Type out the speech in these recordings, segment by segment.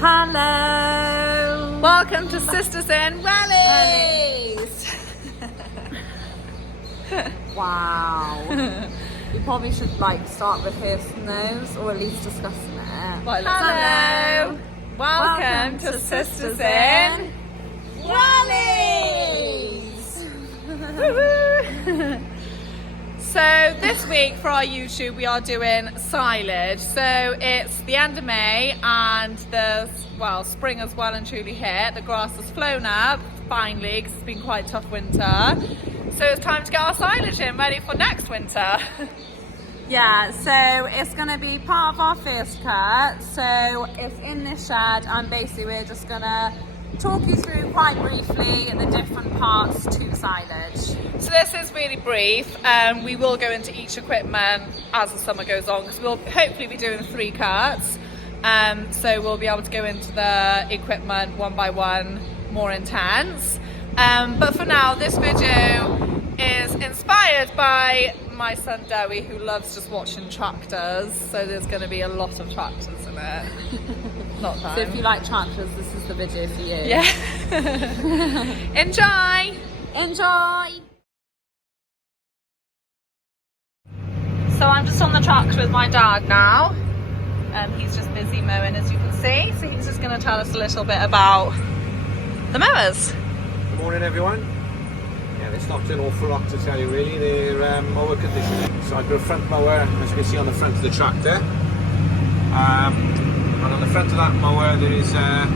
Hello! Welcome to Sisters in Wellies! Wow. You probably should start rehearsing those, or at least discussing it. Hello! Welcome to Sisters in Wellies! So this week for our YouTube we are doing silage. So it's the end of May and the spring has well and truly hit. The grass has flown up finally because it's been quite a tough winter. So it's time to get our silage in ready for next winter. Yeah, so it's going to be part of our first cut. So it's in this shed and basically we're just going to talk you through quite briefly the different parts to silage. So this is really brief. We will go into each equipment as the summer goes on because we'll hopefully be doing 3 cuts. So we'll be able to go into the equipment one by one more intense. But for now, this video is inspired by my son Dewi, who loves just watching tractors. So there's going to be a lot of tractors in it. Not time. So if you like tractors, this is the video for you. Yeah. Enjoy! Enjoy! So I'm just on the tractor with my dad now. He's just busy mowing, as you can see. So he's just going to tell us a little bit about the mowers. Good morning, everyone. Yeah, there's not an awful lot to tell you really. They're mower conditioning. So I've got a front mower, as you can see on the front of the tractor. And on the front of that mower there is a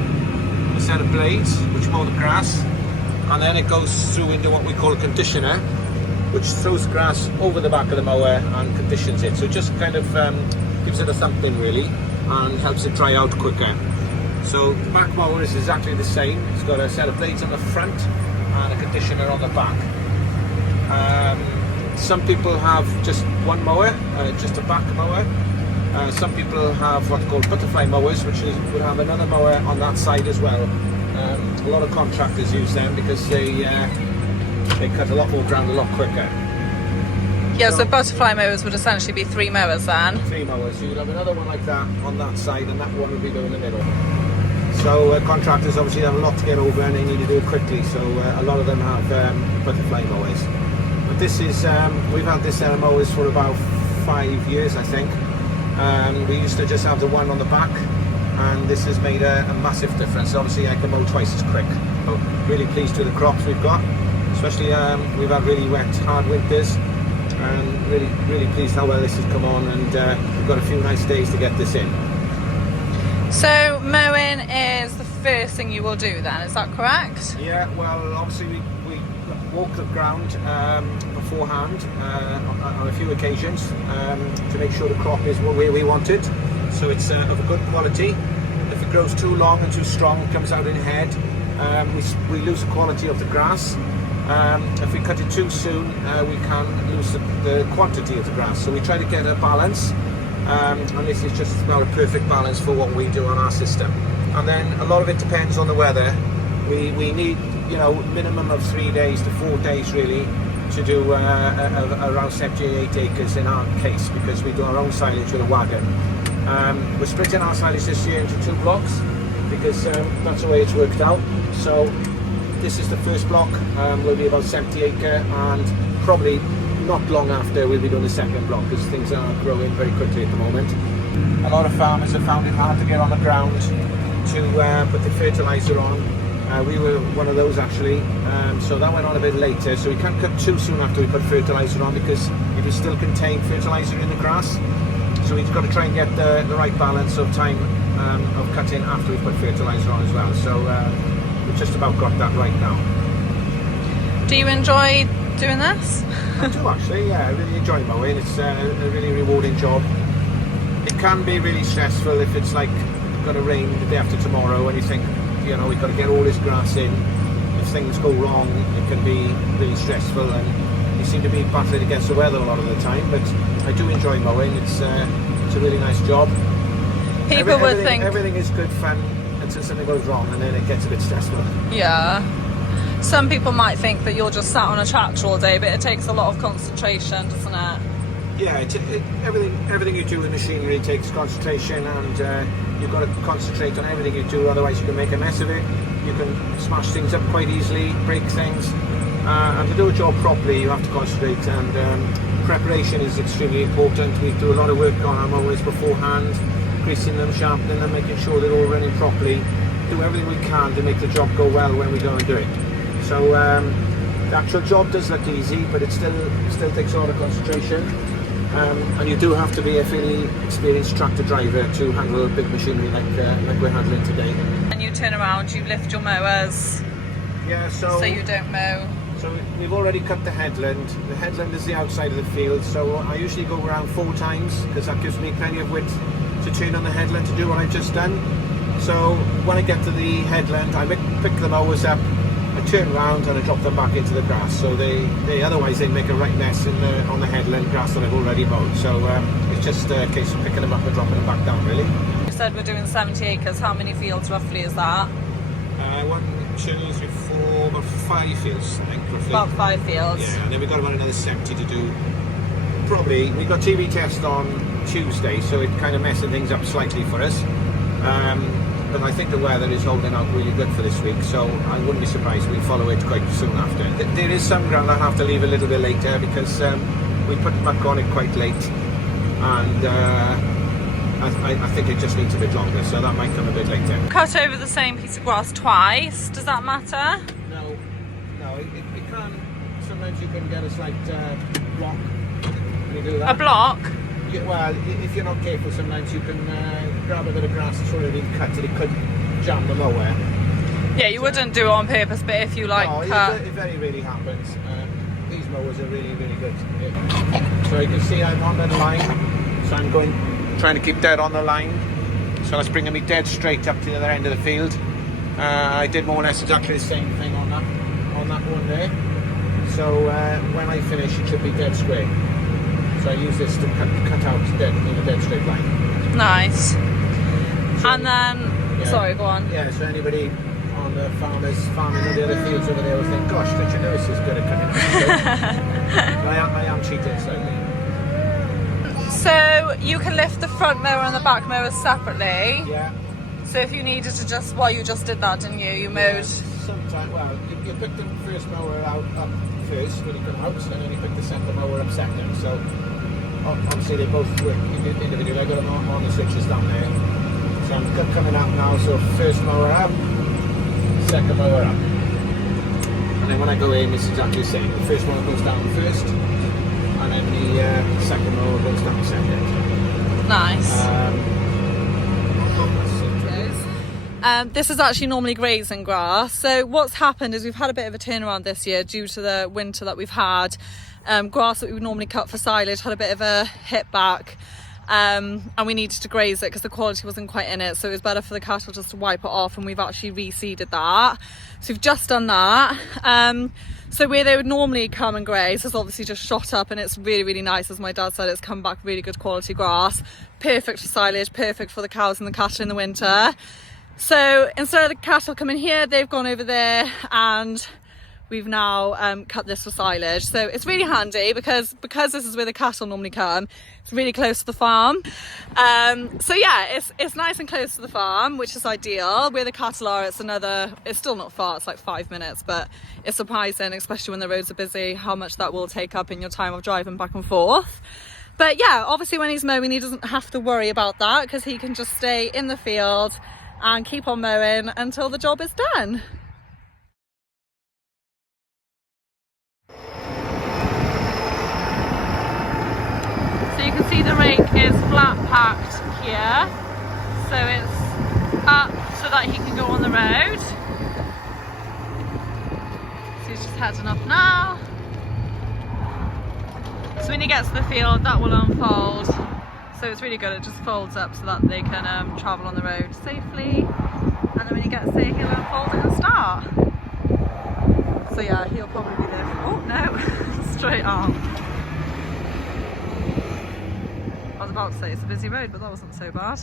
set of blades which mow the grass, and then it goes through into what we call a conditioner, which throws grass over the back of the mower and conditions it. So it just kind of gives it a thumping really and helps it dry out quicker. So the back mower is exactly the same. It's got a set of blades on the front and a conditioner on the back. Some people have just one mower, just a back mower. Some people have what's called butterfly mowers, which would have another mower on that side as well. A lot of contractors use them because they cut a lot more ground a lot quicker. Yeah, so butterfly mowers would essentially be 3 mowers then. 3 mowers. So you'd have another one like that on that side, and that one would be going in the middle. So contractors obviously have a lot to get over and they need to do it quickly. So a lot of them have butterfly mowers. But this is we've had this set of mowers for about 5 years, I think. We used to just have the one on the back, and this has made a massive difference. Obviously I can mow twice as quick. So really pleased with the crops we've got, especially we've had really wet, hard winters, and really pleased how well this has come on, and we've got a few nice days to get this in. So mowing is the first thing you will do then, is that correct? Yeah, well obviously we walk the ground beforehand on a few occasions to make sure the crop is where we want it, so it's of a good quality. If it grows too long and too strong, it comes out in head, we lose the quality of the grass. If we cut it too soon, we can lose the quantity of the grass, so we try to get a balance, and this is just about a perfect balance for what we do on our system. And then a lot of it depends on the weather. We need, minimum of 3 days to 4 days really to do around 78 acres in our case, because we do our own silage with a wagon. We're splitting our silage this year into 2 blocks because that's the way it's worked out. So this is the first block, will be about 70 acre, and probably not long after we'll be doing the second block because things are growing very quickly at the moment. A lot of farmers have found it hard to get on the ground to put the fertiliser on. We were one of those actually, so that went on a bit later, so we can't cut too soon after we put fertiliser on because it will still contain fertiliser in the grass, so we've got to try and get the right balance of time of cutting after we put fertiliser on as well. So we've just about got that right now. Do you enjoy doing this? I do actually, yeah, I really enjoy mowing. It's a really rewarding job. It can be really stressful if it's like going to rain the day after tomorrow and you think, we've got to get all this grass in. If things go wrong, it can be really stressful, and you seem to be battling against the weather a lot of the time, but I do enjoy mowing. It's a really nice job. People would think everything is good fun until something goes wrong, and then it gets a bit stressful. Yeah. Some people might think that you're just sat on a tractor all day, but it takes a lot of concentration, doesn't it? Yeah, everything you do in machinery takes concentration, and you've got to concentrate on everything you do, otherwise you can make a mess of it. You can smash things up quite easily, break things, and to do a job properly you have to concentrate, and preparation is extremely important. We do a lot of work on our mowers beforehand, greasing them, sharpening them, making sure they're all running properly. Do everything we can to make the job go well when we go and do it. So the actual job does look easy, but it still takes a lot of concentration. And you do have to be a fairly experienced tractor driver to handle big machinery like we're handling today. And you turn around, you lift your mowers. Yeah, so you don't mow. So we've already cut the headland. The headland is the outside of the field, so I usually go around 4 times because that gives me plenty of width to turn on the headland to do what I've just done. So when I get to the headland, I pick the mowers up, I turn around and I drop them back into the grass. So otherwise they make a right mess on the headland grass that I've already mowed. So it's just a case of picking them up and dropping them back down, really. You said we're doing 70 acres. How many fields roughly is that? 1, 2, 3, 4, about 5 fields, I think, roughly. About 5 fields. Yeah, and then we've got about another 70 to do. Probably, we've got TV test on Tuesday, so it's kind of messing things up slightly for us. But I think the weather is holding out really good for this week, so I wouldn't be surprised we follow it quite soon after. There is some ground I'll have to leave a little bit later because we put muck on it quite late, and I think it just needs a bit longer, so that might come a bit later. Cut over the same piece of grass twice. Does that matter? No, it can. Sometimes you can get a slight block when you do that. A block? Yeah, well, if you're not careful, sometimes you can grab a bit of grass that's already been cut and it could jam the mower. Yeah, you wouldn't do it on purpose, but if you like cut... it very rarely happens. These mowers are really, really good. Yeah. So you can see I'm on the line, so I'm trying to keep dead on the line. So that's bringing me dead straight up to the other end of the field. I did more or less exactly the same thing on that one there. So when I finish, it should be dead square. So I use this to cut out in a dead straight line. Nice. So, and then, yeah. Sorry, go on. Yeah, so anybody on the farming in the other fields over there will think, gosh, don't you know this is good at cutting? I am cheating slightly. So you can lift the front mower and the back mower separately. Yeah. So if you needed to you just did that, didn't you? You mowed. Sometimes, well, you pick the first mower up first when you come out, and then you pick the second mower up second. So obviously they both work individually. I've got them on the switches down there. So I'm coming out now, so first mower up, second mower up. And then when I go in, it's exactly the same. The first mower goes down first, and then the second mower goes down second. Nice. This is actually normally grazing grass. So what's happened is we've had a bit of a turnaround this year due to the winter that we've had. Grass that we would normally cut for silage had a bit of a hit back, and we needed to graze it because the quality wasn't quite in it, so it was better for the cattle just to wipe it off, and we've actually reseeded that. So we've just done that. So where they would normally come and graze has obviously just shot up, and it's really, really nice. As my dad said, it's come back really good quality grass, perfect for silage, perfect for the cows and the cattle in the winter. So instead of the cattle coming here, they've gone over there, and we've now cut this for silage. So it's really handy because this is where the cattle normally come. It's really close to the farm. So yeah, it's nice and close to the farm, which is ideal. Where the cattle are, it's still not far, it's like 5 minutes, but it's surprising, especially when the roads are busy, how much that will take up in your time of driving back and forth. But yeah, obviously when he's mowing, he doesn't have to worry about that because he can just stay in the field and keep on mowing until the job is done. So you can see the rake is flat packed here, so it's up so that he can go on the road. So he's just heading up now. So when he gets to the field, that will unfold. So it's really good, it just folds up so that they can travel on the road safely. And then when he gets there, he'll unfold it and start. So yeah, he'll probably be there for, oh no, straight on. I was about to say it's a busy road, but that wasn't so bad.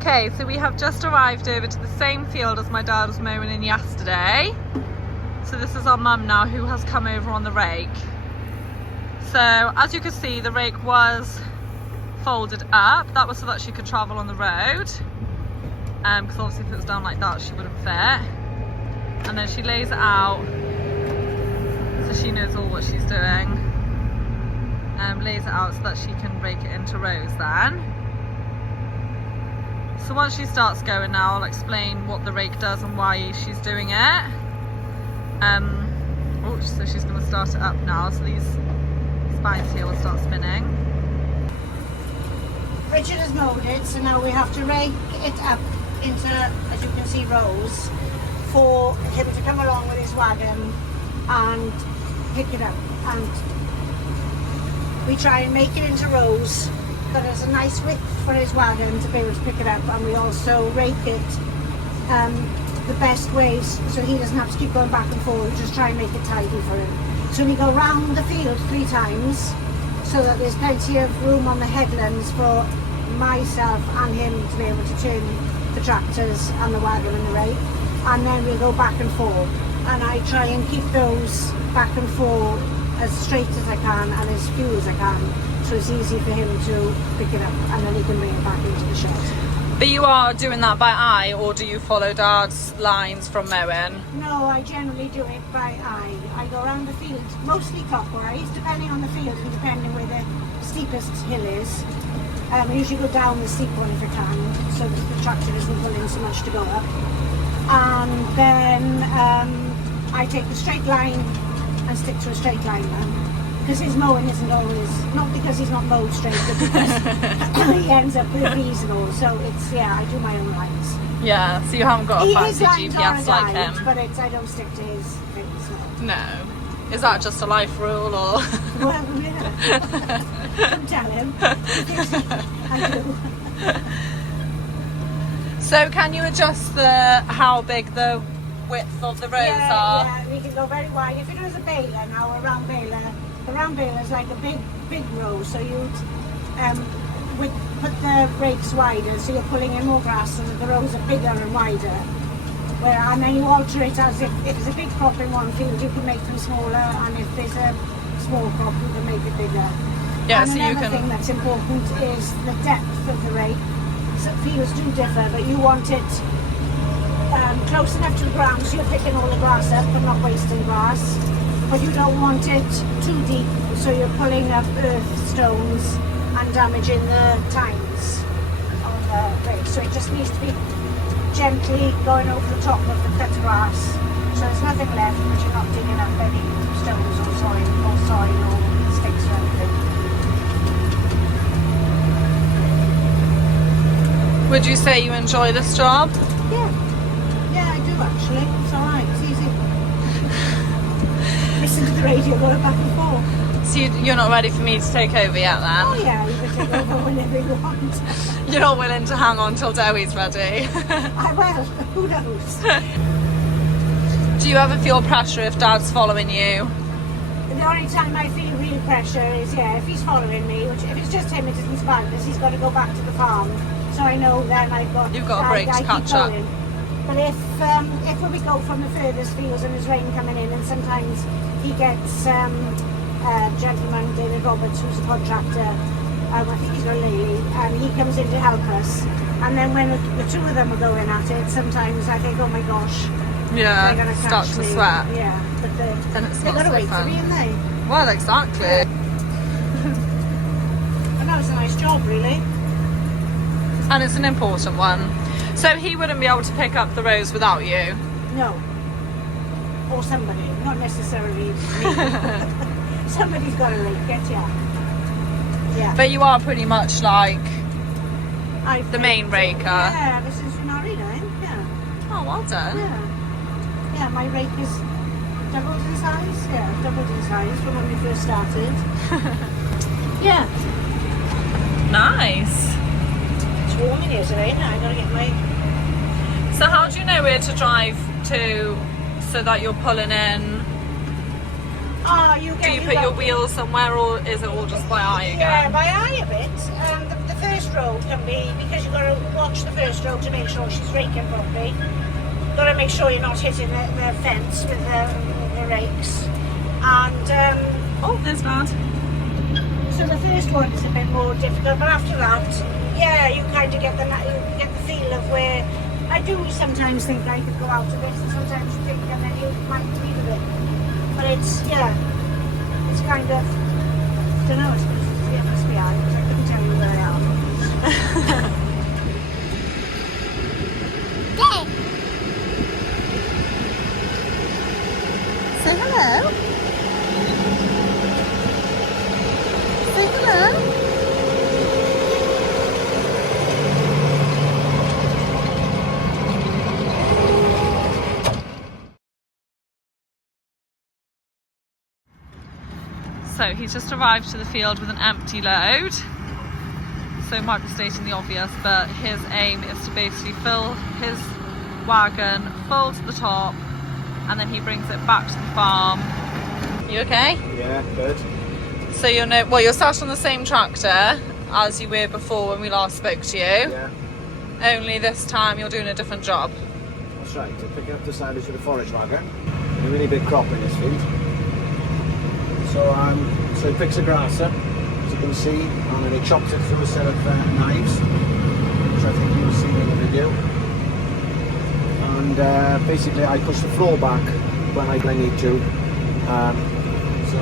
Okay, so we have just arrived over to the same field as my dad was mowing in yesterday. So this is our mum now who has come over on the rake. So as you can see, the rake was folded up. That was so that she could travel on the road. Because obviously if it was down like that, she wouldn't fit. And then she lays it out so she knows all what she's doing. Lays it out so that she can rake it into rows then. So once she starts going now, I'll explain what the rake does and why she's doing it. So she's going to start it up now. So these spines here will start spinning. Richard has mowed it, so now we have to rake it up into, as you can see, rows for him to come along with his wagon and pick it up. And we try and make it into rows that has a nice width for his wagon to be able to pick it up, and we also rake it the best ways so he doesn't have to keep going back and forth, just try and make it tidy for him. So we go round the field 3 times so that there's plenty of room on the headlands for myself and him to be able to turn the tractors and the wagon and the rake, and then we'll go back and forth, and I try and keep those back and forth as straight as I can and as few as I can, so it's easy for him to pick it up and then he can bring it back into the shed. But you are doing that by eye, or do you follow Dad's lines from mowing? No, I generally do it by eye. I go around the field, mostly clockwise, depending on the field and depending where the steepest hill is. I usually go down the steep one if I can, so that the tractor isn't pulling so much to go up. And then I take a straight line and stick to a straight line then. Because his mowing isn't always, not because he's not mowed straight, but because he ends up with reasonable. So it's, yeah, I do my own lines. Yeah, so you haven't got a fancy His lines GPS are like guide, him? but I don't stick to his things. No. Is that just a life rule, or? Well, yeah. Don't tell him. I do. So can you adjust how big the width of the rows are? Yeah, we can go very wide. If it was a baler now, a round baler is like a big row, so you'd put the rakes wider, so you're pulling in more grass so that the rows are bigger and wider. And then you alter it as if there's a big crop in one field, you can make them smaller, and if there's a small crop, you can make it bigger. Yeah, and so another you can. thing that's important is the depth of the rake. So fields do differ, but you want it close enough to the ground so you're picking all the grass up but not wasting grass. But you don't want it too deep, so you're pulling up earth, stones, and damaging the tines on the rake. So it just needs to be gently going over the top of the cut grass, so there's nothing left, but you're not digging up any stones or soil or sticks or anything. Would you say you enjoy this job? Yeah, I do actually. It's alright, it's easy. Listen to the radio, go back and forth. So you're not ready for me to take over yet then? Oh yeah, you can take over whenever you want. You're not willing to hang on till Dewi's ready? Well, who knows? Do you ever feel pressure if Dad's following you? The only time I feel real pressure is, if he's following me, which if it's just him, it isn't bad, because he's got to go back to the farm. So I know then You've got a break to catch up. But if we go from the furthest fields and there's rain coming in, and sometimes he gets a gentleman, David Roberts, who's a contractor, I think he's got a lady, and he comes in to help us. And then when the two of them are going at it, sometimes I think, oh my gosh, Yeah, they're going to start catch to me. sweat. Yeah, but Then it's they've not got to so wait for fun. me, haven't they? Well, exactly. And that was a nice job, really. And it's an important one. So he wouldn't be able to pick up the rows without you? No. Or somebody, not necessarily me. Somebody's got to rake it, yeah. Yeah. But you are pretty much like I've the main raker. Yeah, ever since we married, I think, yeah. Oh, well done. Yeah. Yeah, my rake is doubled in size. Yeah, doubled in size from when we first started. Yeah. Nice. It's warm in here today, now I gotta get my... So how do you know where to drive to so that you're pulling in? Oh, Do you put your wheels somewhere, or is it all just by eye again? Yeah, by eye a bit. The first row can be, because you've got to watch the first row to make sure she's raking properly. Got to make sure you're not hitting the fence with the rakes. And Oh, there's Dad. So the first one is a bit more difficult, but after that, yeah, you kind of get the feel of where. I do sometimes think I could go out a bit, and sometimes you think, and then you might leave a bit. But it's kind of, I don't know, it must be hard, because I couldn't tell you where I am. Say hello. Say hello. So he's just arrived to the field with an empty load. So might be stating the obvious, but his aim is to basically fill his wagon full to the top, and then he brings it back to the farm. You okay? Yeah, good. So you're sat on the same tractor as you were before when we last spoke to you. Yeah, Only this time you're doing a different job. that's right. I'm picking up the silage with a forage wagon. A really big crop in this field. So he picks the grass up, as you can see, and then he chops it through a set of knives, which I think you'll see in the video. And basically I push the floor back when I need to. So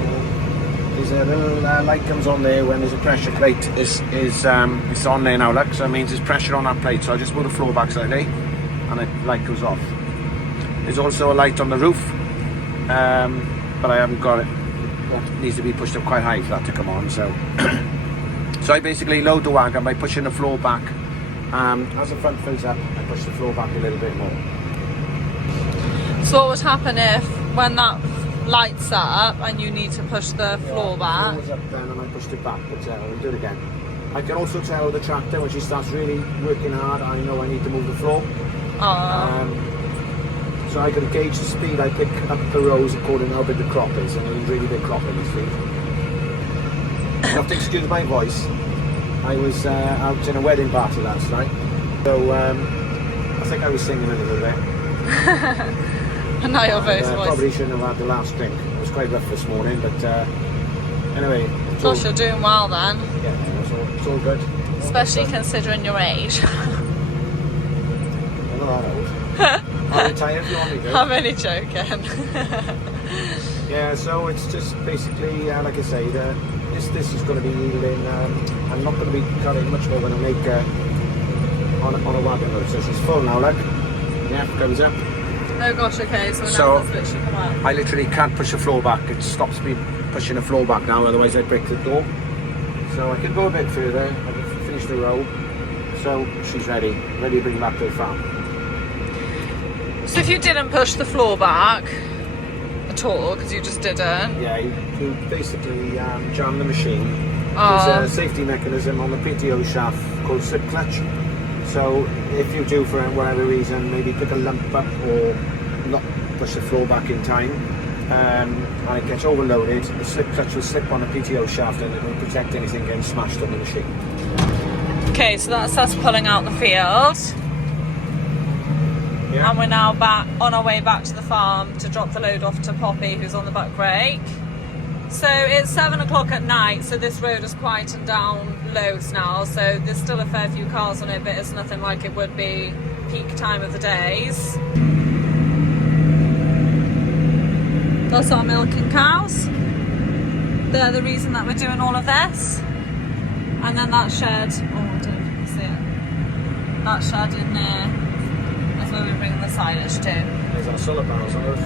there's a little light comes on there when there's a pressure plate it's on there now, look, so it means there's pressure on that plate. So I just pull the floor back slightly and the light goes off. There's also a light on the roof, but I haven't got it. It needs to be pushed up quite high for that to come on. So so I basically load the wagon by pushing the floor back. As the front fills up, I push the floor back a little bit more. So what would happen if, when that lights up and you need to push the floor back? The floor was up then and I pushed it back, but I'll do it again. I can also tell the tractor when she starts really working hard, I know I need to move the floor. So I can gauge the speed I pick up the rows according to how big the crop is, and there's a really big crop in this field. You have to excuse my voice. I was out in a wedding party last night, so I think I was singing a little bit. And now your voice. Probably shouldn't have had the last drink. It was quite rough this morning, but anyway. Gosh, you're doing well then. Yeah, it's all good. Especially considering your age. I'm not that old. I'll retire if you want me to. I'm only joking. Yeah, so it's just basically, like I say, this is going to be yielding. I'm not going to be cutting much more than I make on a wagon load. So she's full now, look. The F comes up. Oh gosh, okay, so So, now that's literally come out. I literally can't push the floor back. It stops me pushing the floor back now, otherwise I'd break the door. So I can go a bit further. I can finish the row. So she's ready to bring back to the farm. So if you didn't push the floor back at all, because you just didn't. Yeah, you basically jam the machine. There's a safety mechanism on the PTO shaft called slip clutch. So if you do, for whatever reason, maybe pick a lump up or not push the floor back in time, and it gets overloaded, the slip clutch will slip on the PTO shaft and it will protect anything getting smashed on the machine. Okay, so that's us pulling out the field. Yeah. And we're now back on our way back to the farm to drop the load off to Poppy, who's on the buck rake. So it's 7 o'clock at night, so this road has quietened down loads now, so there's still a fair few cars on it, but it's nothing like it would be peak time of the days. That's our milking cows. They're the reason that we're doing all of this. And then that shed, oh I don't know if you can see it, that shed in there, that's where we're bringing the silage to. There's our solar panels on it.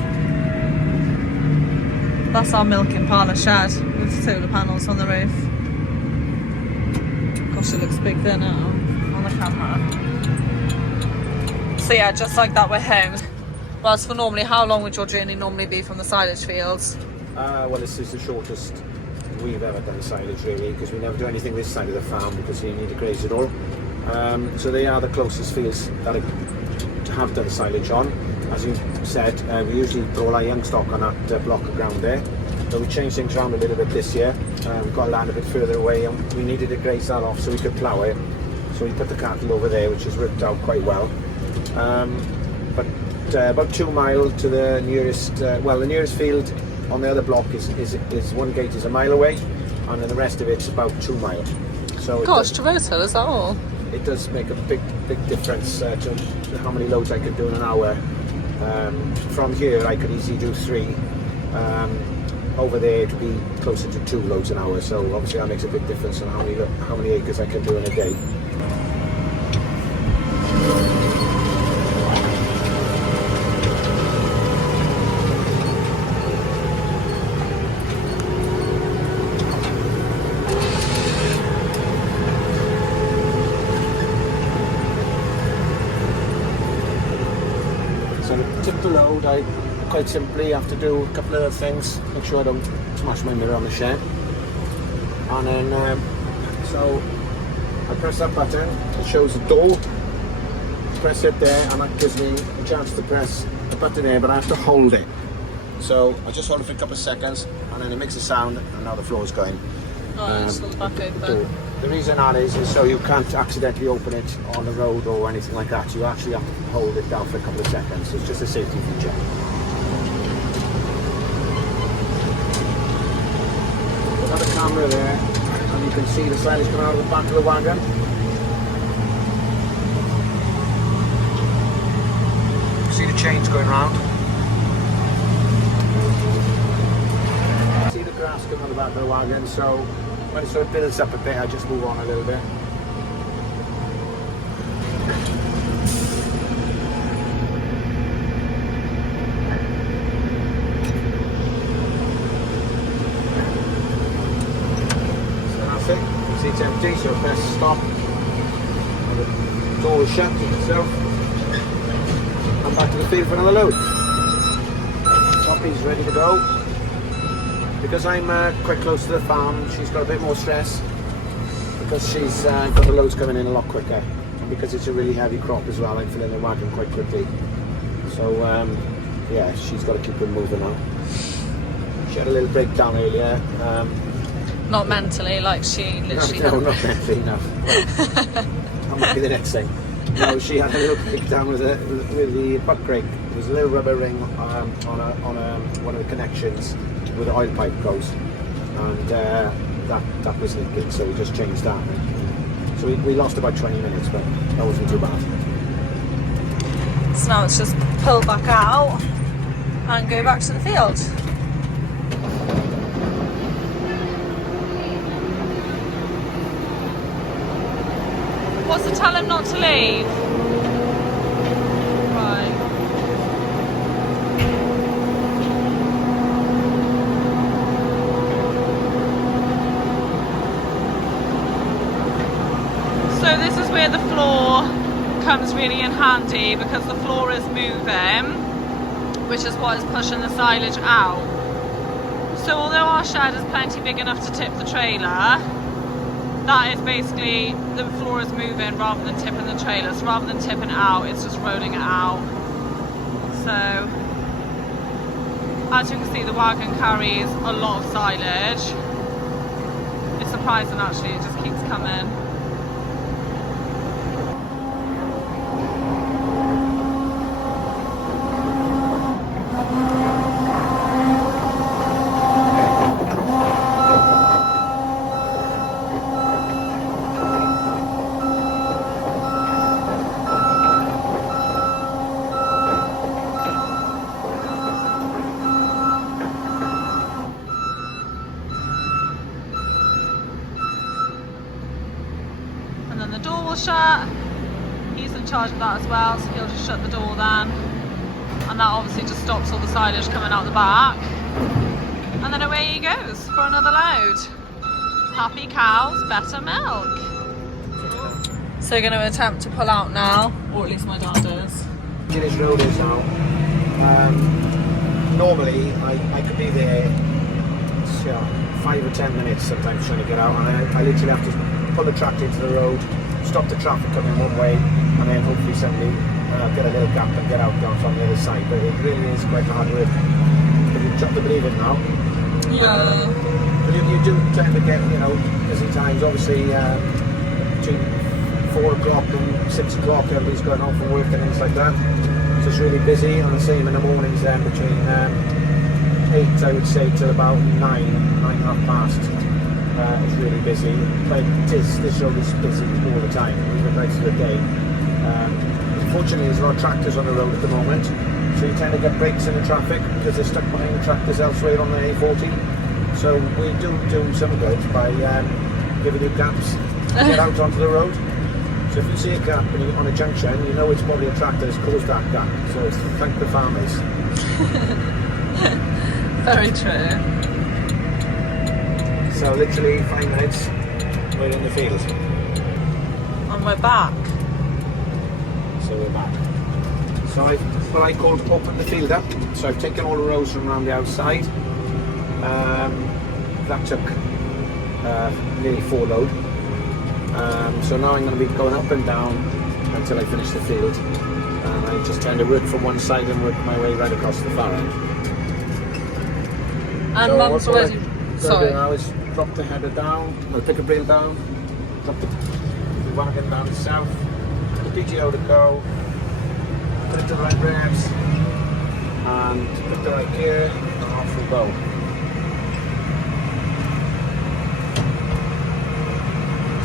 That's our milking parlour shed with solar panels on the roof. Gosh, it looks big there now on the camera. So yeah, just like that, we're home. Well, as for normally, how long would your journey normally be from the silage fields? Well, this is the shortest we've ever done silage, really, because we never do anything this side of the farm because you need to graze it all. So they are the closest fields that I have done silage on. As you said, we usually throw all our young stock on that block of ground there. So we changed things around a little bit this year. We've got land a bit further away and we needed to graze that off so we could plough it. So we put the cattle over there, which has worked out quite well. But about 2 miles to the nearest, the nearest field on the other block is one gate is a mile away, and then the rest of it's about 2 miles. So Gosh, Toronto, is that all? it does make a big difference to how many loads I can do in an hour. From here I could easily do 3. Over there to be closer to 2 loads an hour, so obviously that makes a big difference on how many acres I can do in a day. So to tip the load, I quite simply have to do a couple of other things. Make sure I don't smash my mirror on the shed. And then, so I press that button, it shows the door. Press it there, and that gives me a chance to press the button there, but I have to hold it. So I just hold it for a couple of seconds, and then it makes a sound, and now the floor is going. Oh, it's the back open. The reason that is so you can't accidentally open it on the road or anything like that. You actually have to hold it down for a couple of seconds. It's just a safety feature. Got the camera there, and you can see the silage coming out of the back of the wagon. See the chains going round. See the grass coming out the back of the wagon, so when it sort of builds up a bit, I just move on a little bit. See it's empty, so press stop. And the door is shut itself. I'm back to the field for another load. Poppy's ready to go. Because I'm quite close to the farm, she's got a bit more stress because she's got the loads coming in a lot quicker. And because it's a really heavy crop as well, I'm filling the wagon quite quickly. So yeah, she's got to keep them moving now. She had a little breakdown earlier. Not mentally, like she literally. No, not mentally, no. That might be the next thing. No, she had a little breakdown with the butt brake. There was a little rubber ring on one of the connections where the oil pipe goes, and that was leaking. So we just changed that. So we lost about 20 minutes, but that wasn't too bad. So now it's just pull back out and go back to the field. What's to tell him not to leave? Right. So this is where the floor comes really in handy, because the floor is moving, which is what is pushing the silage out. So although our shed is plenty big enough to tip the trailer, that is basically, the floor is moving rather than tipping the trailer. So rather than tipping it out, it's just rolling it out. So as you can see, the wagon carries a lot of silage. It's surprising actually, it just keeps coming. And then the door will shut. He's in charge of that as well, so he'll just shut the door then. And that obviously just stops all the silage coming out the back. And then away he goes for another load. Happy cows, better milk. So we're going to attempt to pull out now, or at least my dad is. This road is now. Normally I could be there 5 or 10 minutes sometimes trying to get out, and I literally have to pull the tractor into the road, stop the traffic coming one way, and then hopefully somebody get a little gap and get out down from the other side. But it really is quite hard work. But you try to believe it now. Yeah. But you do tend to get, busy times. Obviously between 4 o'clock and 6 o'clock, everybody's going home from work and things like that. So it's really busy. And the same in the mornings then, between 8, I would say, till about 9, 9:30. it's really busy, but this road is busy all the time, even nights of the day. Unfortunately, there's a lot of tractors on the road at the moment, so you tend to get breaks in the traffic because they're stuck behind tractors elsewhere on the A40. So we do some good by giving you gaps to get out onto the road. So if you see a gap on a junction, you know it's probably a tractor that's caused that gap. So it's thank the farmers. Very true. So literally 5 minutes, we're in the field. And we're back. So we're back. So I've what I called open the field up. So I've taken all the rows from around the outside. That took nearly 4 load. So now I'm going to be going up and down until I finish the field. And I'm just trying to work from one side and work my way right across the far end. And So Mum's what already. I'm Sorry. do now is drop the header down, I'll pick a rail down, drop the wagon down itself, the PTO to go, put it to the right revs, and put the right gear, and off we go.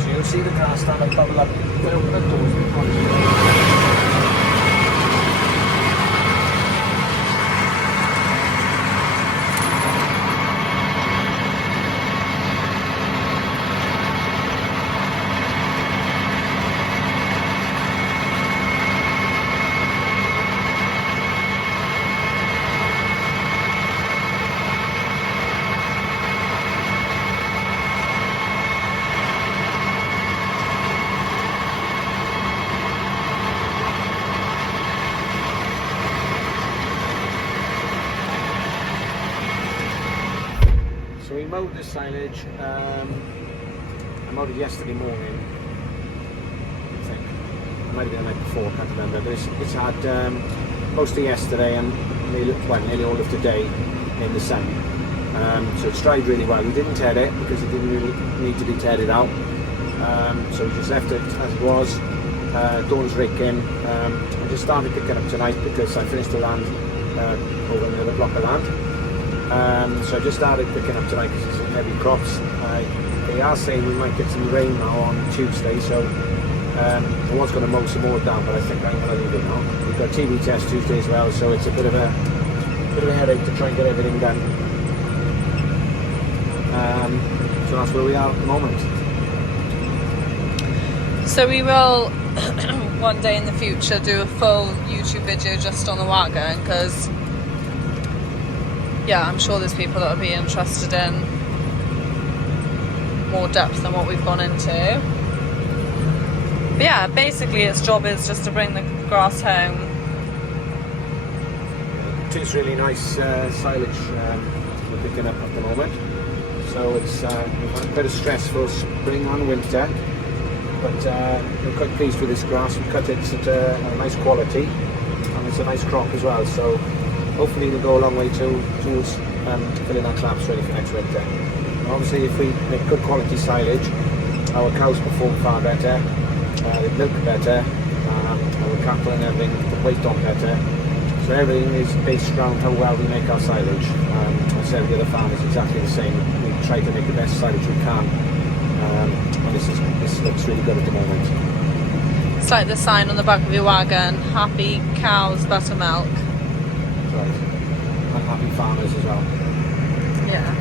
So you'll see the car stand up, bubble up, get open the doors and punch. So we mowed the silage, I mowed it yesterday morning, I think. It might have been the night before, I can't remember. But it's had most of yesterday and nearly all of today in the sun. So it's dried really well. We didn't tear it because it didn't really need to be teared out. So we just left it as it was. Dawn's raking. I just started picking up tonight because I finished the land over another block of land. So I just started picking up tonight because it's some heavy crops. They are saying we might get some rain now on Tuesday, so I was going to mow some more down, but I think I'm going to leave it now. We've got TV test Tuesday as well, so it's a bit of a headache to try and get everything done. So that's where we are at the moment. So we will one day in the future do a full YouTube video just on the wagon, because yeah, I'm sure there's people that would be interested in more depth than what we've gone into. But yeah, basically its job is just to bring the grass home. Two really nice silage we're picking up at the moment. So it's we've had quite a stressful spring and winter, but we're quite pleased with this grass. We've cut it at a nice quality, and it's a nice crop as well. So hopefully it'll go a long way towards filling our traps ready for next winter. And obviously, if we make good quality silage, our cows perform far better, they milk better, our cattle and everything put weight on better. So everything is based around how well we make our silage. I said the other farmers exactly the same. We try to make the best silage we can, and this looks really good at the moment. It's like the sign on the back of your wagon: happy cows, buttermilk. Right. And happy farmers as well. Yeah.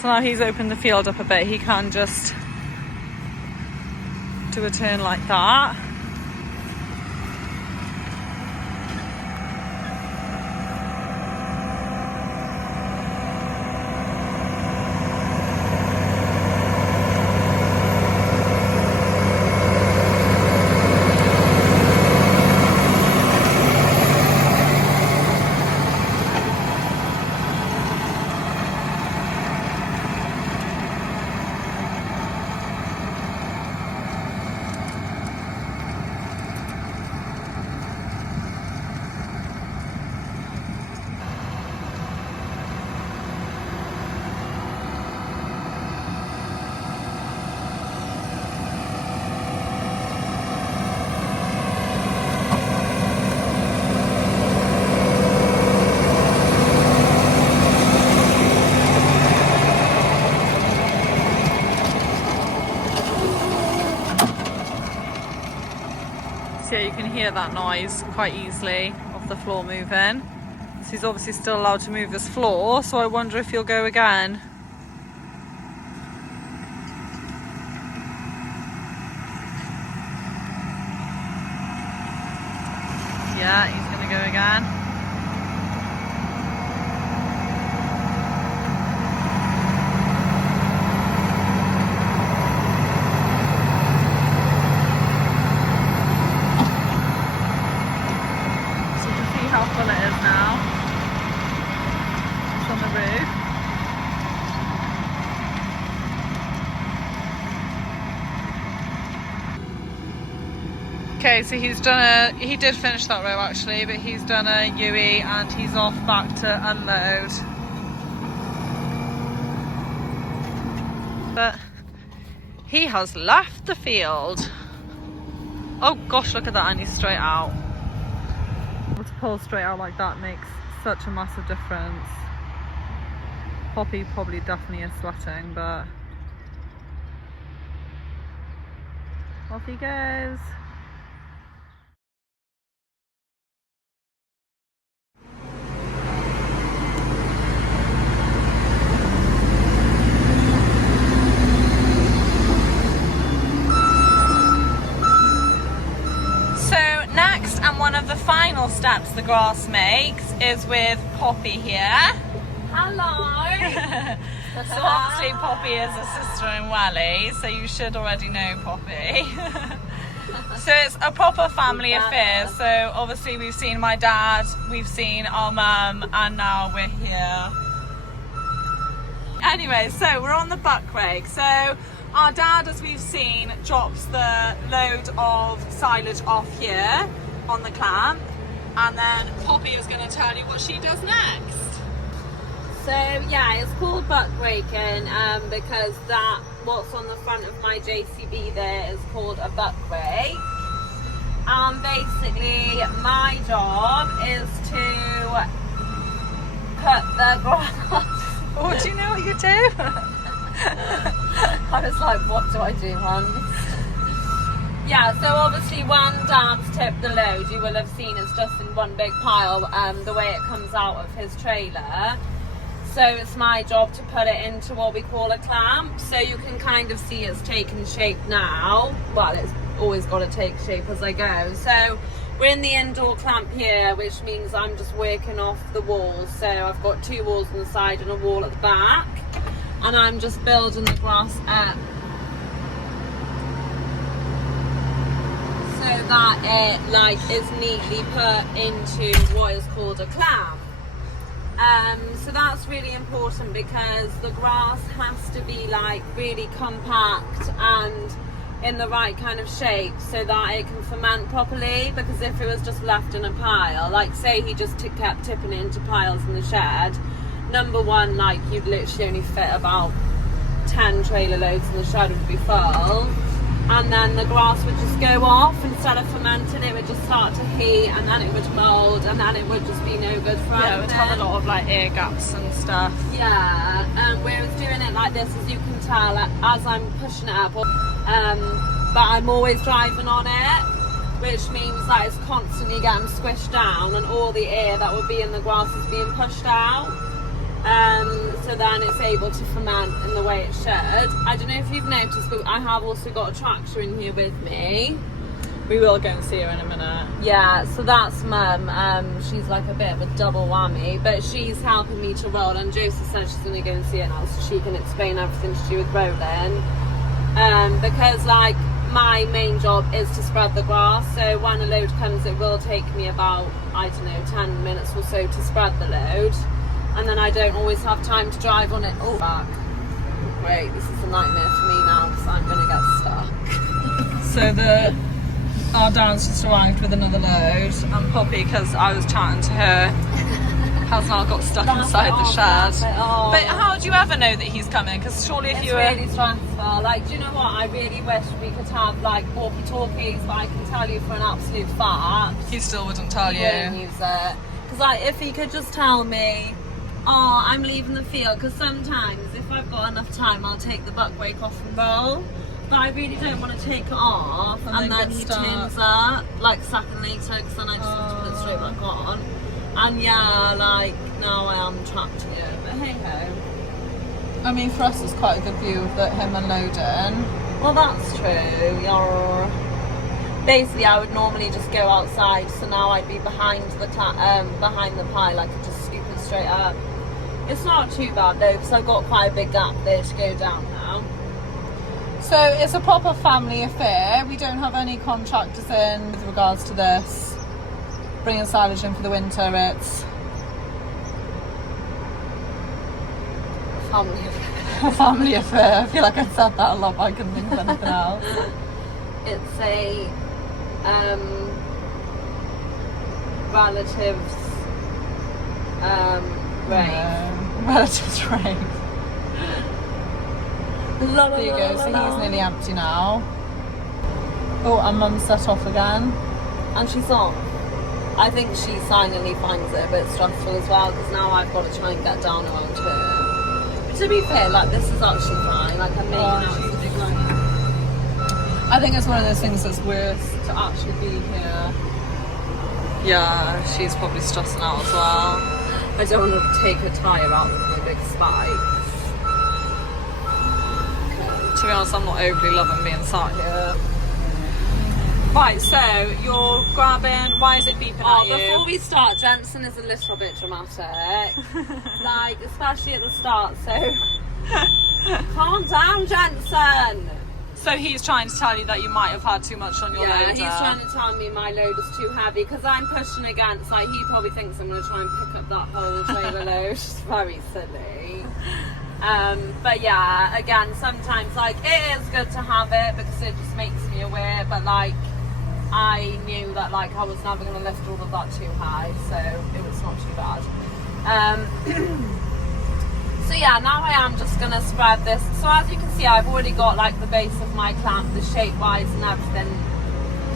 So now he's opened the field up a bit, he can just do a turn like that. So yeah, you can hear that noise quite easily of the floor moving. So he's obviously still allowed to move this floor, so I wonder if he'll go again. Yeah, he's going to go again. So you can see how full it is now. It's on the roof. Okay, so he did finish that row actually, but he's done a UE and he's off back to unload. But he has left the field. Oh gosh, look at that, and he's straight out. To pull straight out like that makes such a massive difference. Poppy probably definitely is sweating, but off he goes. One of the final steps the grass makes is with Poppy here. Hello. So obviously Poppy is a sister in Welly, so you should already know Poppy. So it's a proper family affair. So obviously we've seen my dad, we've seen our mum, and now we're here. Anyway, so we're on the buck rake. So our dad, as we've seen, drops the load of silage off here on the clamp, and then Poppy is going to tell you what she does next. So yeah, it's called buck raking because that what's on the front of my JCB there is called a buck rake. Basically my job is to put the grass. Oh, do you know what you do? I was like, what do I do, hon? Yeah, so obviously when Dad's tipped the load, you will have seen it's just in one big pile, the way it comes out of his trailer. So it's my job to put it into what we call a clamp. So you can kind of see it's taken shape now. Well, it's always got to take shape as I go. So we're in the indoor clamp here, which means I'm just working off the walls. So I've got 2 walls on the side and a wall at the back. And I'm just building the grass up so that it like is neatly put into what is called a clamp. So that's really important because the grass has to be like really compact and in the right kind of shape so that it can ferment properly, because if it was just left in a pile, like say he just kept tipping it into piles in the shed, number one, like you'd literally only fit about 10 trailer loads in the shed would be full, and then the grass would just go off. Instead of fermenting, it would just start to heat, and then it would mould, and then it would just be no good for Yeah, it would have a lot of like air gaps and stuff. Yeah, whereas doing it like this, as you can tell, as I'm pushing it up, but I'm always driving on it, which means that it's constantly getting squished down and all the air that would be in the grass is being pushed out. So then it's able to ferment in the way it should. I don't know if you've noticed, but I have also got a tractor in here with me. We will go and see her in a minute. Yeah, so that's Mum. She's like a bit of a double whammy, but she's helping me to roll, and Josie said she's going to go and see it now so she can explain everything to do with rolling. Because like my main job is to spread the grass, so when a load comes it will take me about, I don't know, 10 minutes or so to spread the load, and then I don't always have time to drive on it all back. Wait, this is a nightmare for me now because I'm going to get stuck. So our Dan's just arrived with another load, and Poppy, because I was chatting to her, has now got stuck inside the shed. But how do you ever know that he's coming? Because surely if you were... It's really stressful. Like, do you know what? I really wish we could have like walkie-talkies, but I can tell you for an absolute fact, He still wouldn't tell he won't you. use it. Because like, if he could just tell me, oh, I'm leaving the field, because sometimes if I've got enough time I'll take the buck wake off and roll, but I really don't want to take it off and then he turns up like a second later, because then I just have to put it straight back on. And yeah, like now I am trapped here, but hey ho. I mean, for us it's quite a good view of him unloading. Well, that's true. Yeah. Basically, I would normally just go outside, so now I'd be behind the pile. I could just scoop it straight up. It's not too bad though, because I've got quite a big gap there to go down now. So it's a proper family affair. We don't have any contractors in with regards to this. Bringing silage in for the winter, it's Family affair. a family affair. I feel like I've said that a lot, but I couldn't think of anything else. It's a relatives rave. Relatives rave. There you go, so he's nearly empty now. Oh, and Mum's set off again. And she's on. I think she finally finds it a bit stressful as well, because now I've got to try and get down around her. But to be fair, like this is actually fine. Like I'm making out it's a big line. I think it's one of those things that's worse to actually be here. Yeah, she's probably stressing out as well. I don't want to take her tyre out with my big spikes. To be honest, I'm not overly loving being sat here. Right, so you're grabbing, why is it beeping at you? Before we start, Jensen is a little bit dramatic. Like, especially at the start, so calm down, Jensen. So he's trying to tell you that you might have had too much on your loader. Yeah, he's trying to tell me my load is too heavy, because I'm pushing against, like, he probably thinks I'm going to try and pick up that whole trailer load. It's very silly. But yeah, again, sometimes, like, it is good to have it, because it just makes me aware, but, like, I knew that like I was never going to lift all of that too high, so it was not too bad. So yeah, now I am just going to spread this. So as you can see, I've already got like the base of my clamp, the shape wise and everything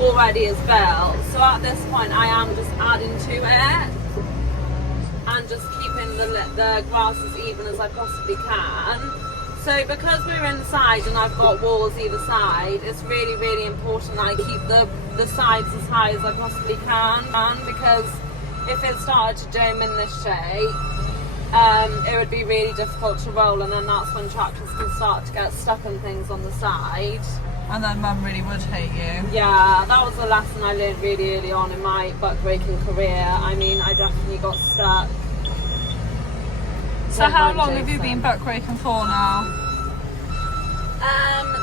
already is built. So at this point I am just adding to it and just keeping the grass as even as I possibly can. So because we're inside and I've got walls either side, it's really, really important that I keep the sides as high as I possibly can, because if it started to dome in this shape, it would be really difficult to roll, and then that's when tractors can start to get stuck on things on the side. And then Mum really would hate you. Yeah, that was a lesson I learned really early on in my buck breaking career. I mean, I definitely got stuck. So how long have you been buck breaking for now?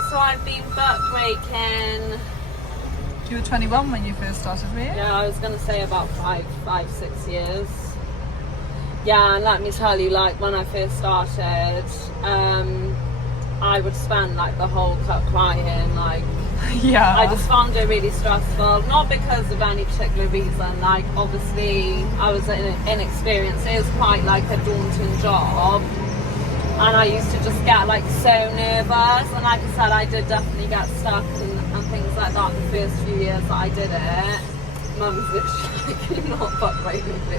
So I've been buck breaking. You were 21 when you first started, were you? Yeah, I was gonna say about 6 years. Yeah, and let me tell you, like when I first started, I would spend like the whole cut crying, like. Yeah. I just found it really stressful, not because of any particular reason, like obviously I was inexperienced, it was quite like a daunting job, and I used to just get like so nervous, and like I said, I did definitely get stuck and things like that the first few years that I did it. Mum's literally like, not buck breaking me.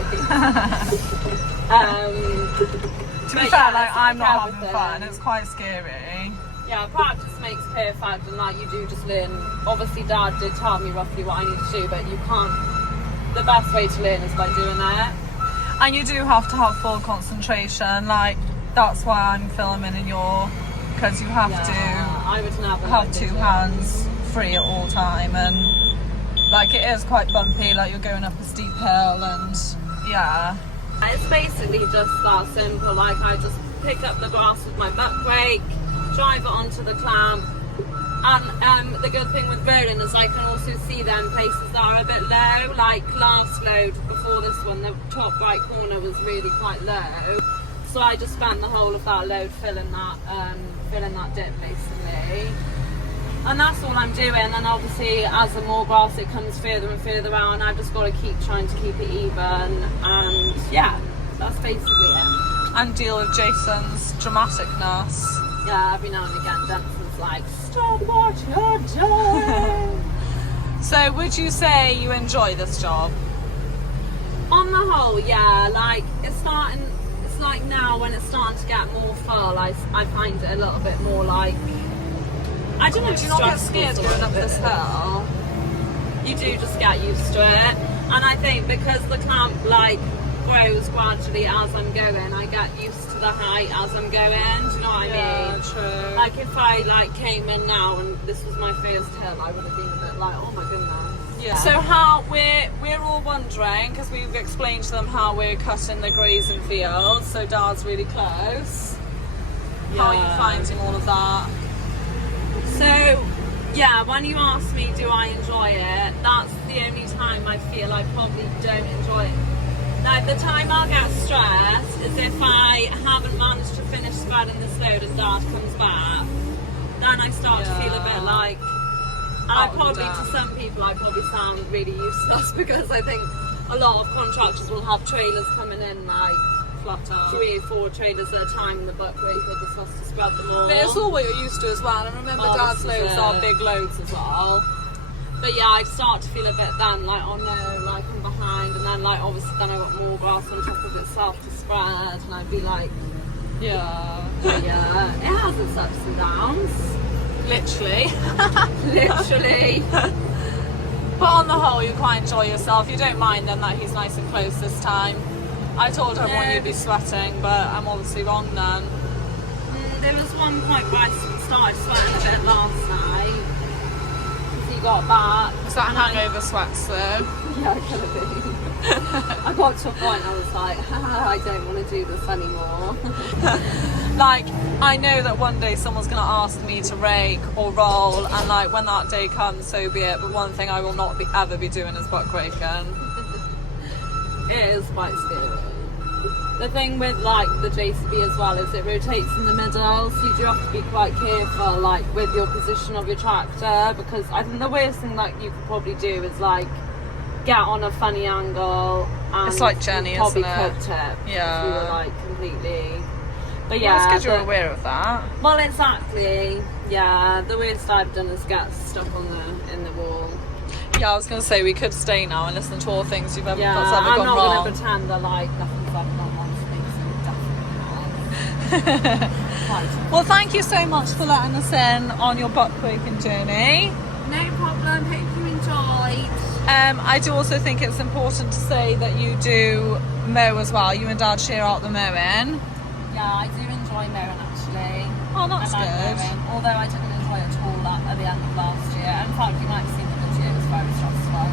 To be fair, like I'm not having fun, it's quite scary. Yeah, practice makes perfect, and like you do just learn. Obviously Dad did tell me roughly what I need to do, but you can't, the best way to learn is by doing it. And you do have to have full concentration, like that's why I'm filming in your, because you have to I would never have two hands free at all time, and like it is quite bumpy, like you're going up a steep hill, and yeah. It's basically just that simple, like I just pick up the grass with my butt brake, drive it onto the clamp, and the good thing with rolling is I can also see them places that are a bit low, like last load before this one, the top right corner was really quite low, so I just spent the whole of that load filling that dip basically, and that's all I'm doing. And obviously as the more grass it comes further and further out, and I've just got to keep trying to keep it even, and yeah, that's basically it. And deal with Jason's dramaticness. Yeah, every now and again Jensen's like, stop what you're doing. So would you say you enjoy this job? On the whole, yeah, like it's like now when it's starting to get more full, I find it a little bit more like, I don't know if Do you not get stressful scared sort going of up this it. hill? You do just get used to it, and I think because the camp like grows gradually as I'm going, I get used to the height as I'm going. Do you know what I mean? True. Like if I like came in now and this was my first hill, I would have been a bit like, oh my goodness. Yeah. So how we're all wondering, because we've explained to them how we're cutting the grazing fields, so Dad's really close. How are you finding all of that? So yeah, when you ask me do I enjoy it, that's the only time I feel I probably don't enjoy it. Now the time I'll get stressed is if I haven't managed to finish spreading this load and Dad comes back, then I start to feel a bit like, and I probably, to some people, I probably sound really useless because I think a lot of contractors will have trailers coming in like Flat out. 3 or 4 trailers at a time in the book where you just has to spread them all. But it's all what you're used to as well. And remember, Oh, Dad's this is loads it. are big loads as well. But yeah, I start to feel a bit then like, oh no, like I'm behind, and then like obviously then I got more grass on top of itself to spread, and I'd be like, Yeah. yeah, it has its ups and downs, Literally. literally. But on the whole, you quite enjoy yourself. You don't mind then that he's nice and close this time. I told everyone No. you'd be sweating, but I'm obviously wrong then. There was one point where I started sweating a bit last night because he got back. Was that hangover sweats though? Yeah, it could have been. I got to a point I was like, I don't want to do this anymore. Like, I know that one day someone's going to ask me to rake or roll, and like when that day comes, so be it. But one thing I will not ever be doing is buck raking. It is quite scary. The thing with like the JCB as well is it rotates in the middle, so you do have to be quite careful like with your position of your tractor, because I think the worst thing that you could probably do is like get on a funny angle and It's like Jenny, probably isn't it? cooked it. Yeah. We were like completely. But Yeah, yeah, it's good you're aware of that. well, exactly. Yeah, the worst I've done is get stuck on in the wall. Yeah, I was going to say we could stay now and listen to all things you've ever, Yeah, that's ever I'm gone not wrong. going to pretend that like nothing's ever gone wrong for me, so definitely not. Quite. Well, thank you so much for letting us in on your buck raking journey. No problem. Hope you enjoyed. I do also think it's important to say that you do mow as well. You and Dad share out the mowing. Yeah, I do enjoy mowing actually. Oh, that's I like good. mowing, although I didn't enjoy it at all at the end of last year. In fact, you might have seen the video. It was very stressful.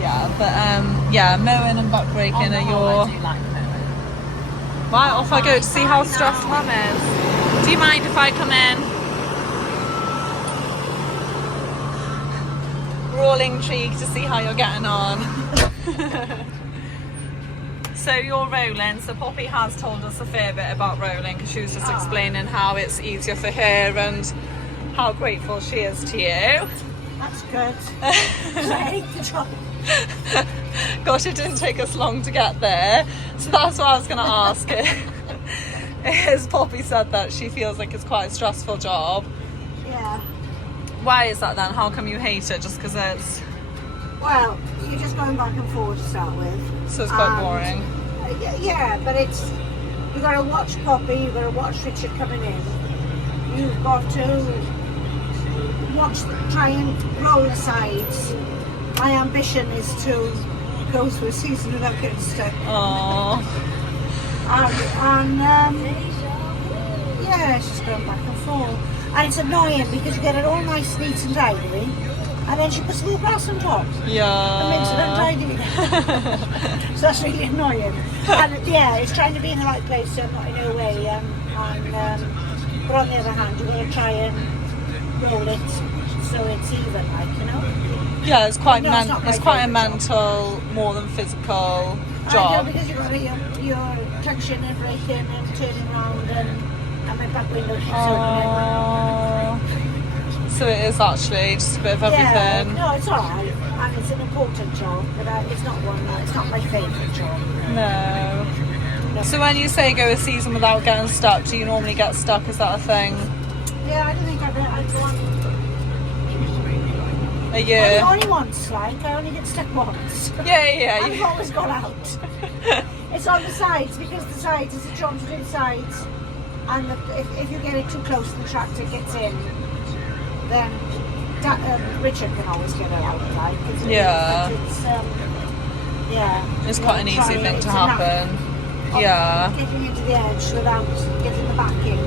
Yeah, but yeah, mowing and buck raking On the are whole, your... I do like mowing. Right, off I go to see how stressed Mum is. Do you mind if I come in? We're all intrigued to see how you're getting on. So you're rolling. So Poppy has told us a fair bit about rolling because she was just explaining how it's easier for her and how grateful she is to you. That's good. I hate the job. Gosh, it didn't take us long to get there. So that's what I was going to ask her. Is Poppy said that she feels like it's quite a stressful job. Yeah. Why is that then? How come you hate it? Just because it's... Well, you're just going back and forward to start with. So it's quite And, boring. Yeah, but it's... You've got to watch Poppy, you've got to watch Richard coming in. You've got to try and roll the sides. My ambition is to go through a season without getting stuck. Oh, Yeah, it's just going back and forth. And it's annoying because you get it all nice, neat and tidy, and then she puts a little grass on top. yeah. It makes it untidy. So that's really annoying. And yeah, it's trying to be in the right place, so I'm not in her way. But on the other hand, you're going to try and roll it so it's even, like, you know? Yeah, it's quite No, it's not my it's quite a favourite mental more than physical I know, job. because you've got your traction and braking and turning around and my back window keeps opening. So it is actually just a bit of everything. Yeah, no, it's alright, and it's an important job, but it's not my favourite job. No. So when you say go a season without getting stuck, do you normally get stuck? Is that a thing? Yeah, I don't think I'd go on. A year? Only once, like, I only get stuck once. Yeah. I've always got out. It's on the sides, because the sides is a job to do sides, and if you get it too close, the tractor gets in. then Richard can always get her out, like. Yeah. But yeah. It's you quite know, an easy try thing it. to It's enough happen. of Yeah. Getting into the edge without getting the back in.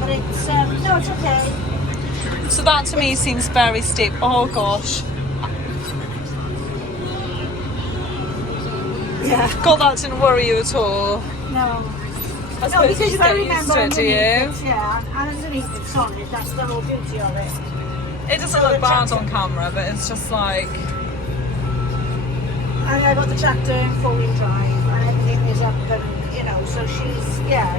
But it's, no, it's okay. So that to me seems very steep. Oh gosh. Yeah. God, that didn't worry you at all. No. I No, suppose because you you've got to get used remember to it, do underneath you? it, yeah, and underneath it's solid, that's the whole beauty of it. It doesn't So look the bad tractor- on camera, but it's just like, And I got the tractor in 4-wheel drive and everything is up and, you know, so she's, yeah,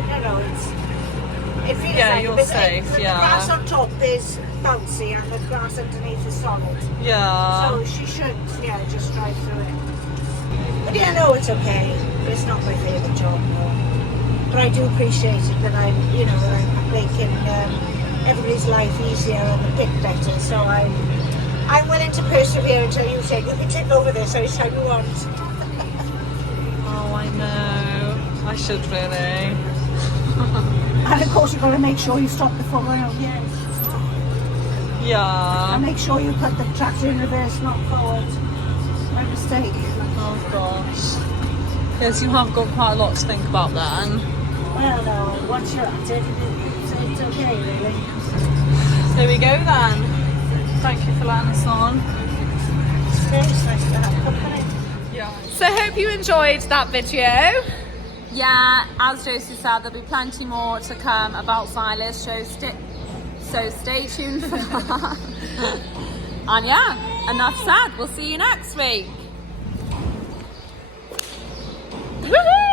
it feels Yeah, like you're a bit, safe, the yeah. grass on top is bouncy and the grass underneath is solid. yeah. So she should, yeah, just drive through it. But yeah, no, it's okay. It's not my favourite job, no. But I do appreciate it that I'm, you know, that I'm making everybody's life easier and a bit better. So I'm willing to persevere until you say, you can take over this anytime you want. Oh, I know. I should really. And of course you've got to make sure you stop before going out. Yes. Yeah. And make sure you put the tractor in reverse, not forward. My mistake. Oh gosh. Yes, you have got quite a lot to think about then. Well, no, once you're at it, it's okay, really. There we go then. Thank you for letting us on. It's very nice to have company. Yeah. So I hope you enjoyed that video. Yeah, as Josie said, there'll be plenty more to come about SILAGE, so stay tuned for that. And yeah, enough said. We'll see you next week. Woohoo!